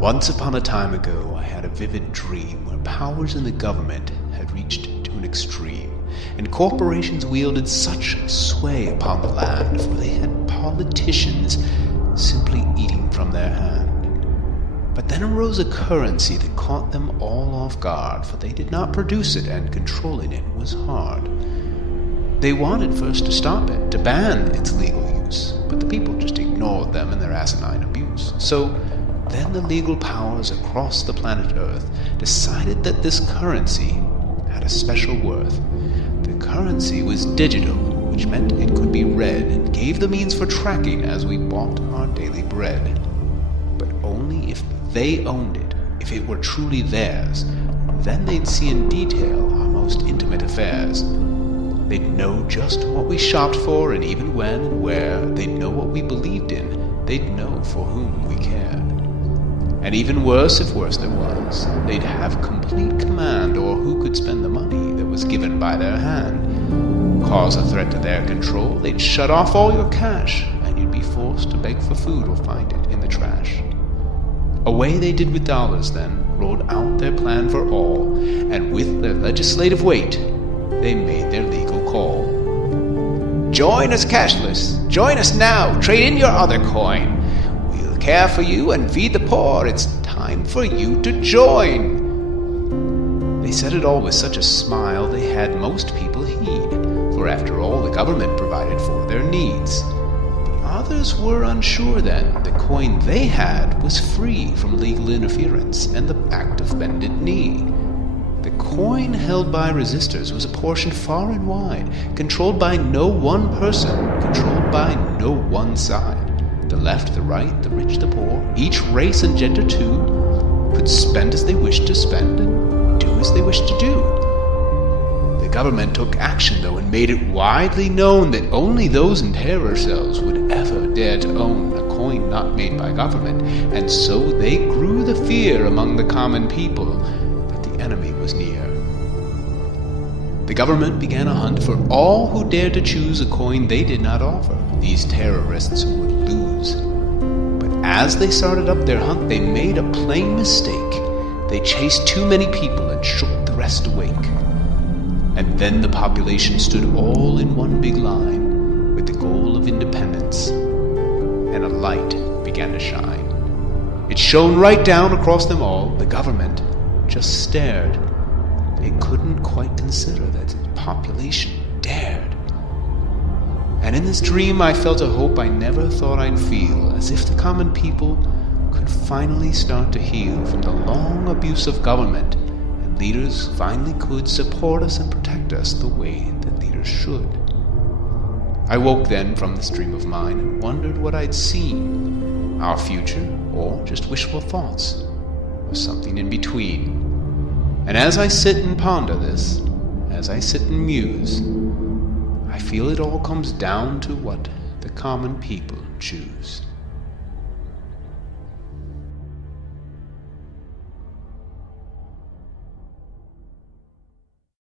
Once upon a time ago, I had a vivid dream where powers in the government had reached to an extreme, and corporations wielded such sway upon the land, for they had politicians simply eating from their hand. But then arose a currency that caught them all off guard, for they did not produce it, and controlling it was hard. They wanted first to stop it, to ban its legal use, but the people just ignored them and their asinine abuse. So then the legal powers across the planet Earth decided that this currency had a special worth. The currency was digital, which meant it could be read and gave the means for tracking as we bought our daily bread. But only if they owned it, if it were truly theirs, then they'd see in detail our most intimate affairs. They'd know just what we shopped for and even when and where. They'd know what we believed in. They'd know for whom we cared. And even worse, if worse there was, they'd have complete command o'er who could spend the money that was given by their hand. Cause a threat to their control, they'd shut off all your cash, and you'd be forced to beg for food or find it in the trash. Away they did with dollars then, rolled out their plan for all, and with their legislative weight, they made their legal call. Join us cashless, join us now, trade in your other coin. We'll care for you and feed the poor, it's time for you to join. They said it all with such a smile they had most people heed, for after all the government provided for their needs. But others were unsure then, the coin they had was free from legal interference and the act of bended knee. The coin held by resistors was apportioned far and wide, controlled by no one person, controlled by no one side. The left, the right, the rich, the poor, each race and gender too, could spend as they wished to spend and do as they wished to do. The government took action, though, and made it widely known that only those in terror cells would ever dare to own a coin not made by government, and so they grew the fear among the common people that the enemy was near. The government began a hunt for all who dared to choose a coin they did not offer, these terrorists who would lose. But as they started up their hunt, they made a plain mistake. They chased too many people and shook the rest awake. And then the population stood all in one big line with the goal of independence, and a light began to shine. It shone right down across them all. The government just stared. They couldn't quite consider that the population dared. And in this dream I felt a hope I never thought I'd feel, as if the common people could finally start to heal from the long abuse of government, and leaders finally could support us and protect us the way that leaders should. I woke then from this dream of mine and wondered what I'd seen, our future, or just wishful thoughts, or something in between. And as I sit and ponder this, as I sit and muse, I feel it all comes down to what the common people choose.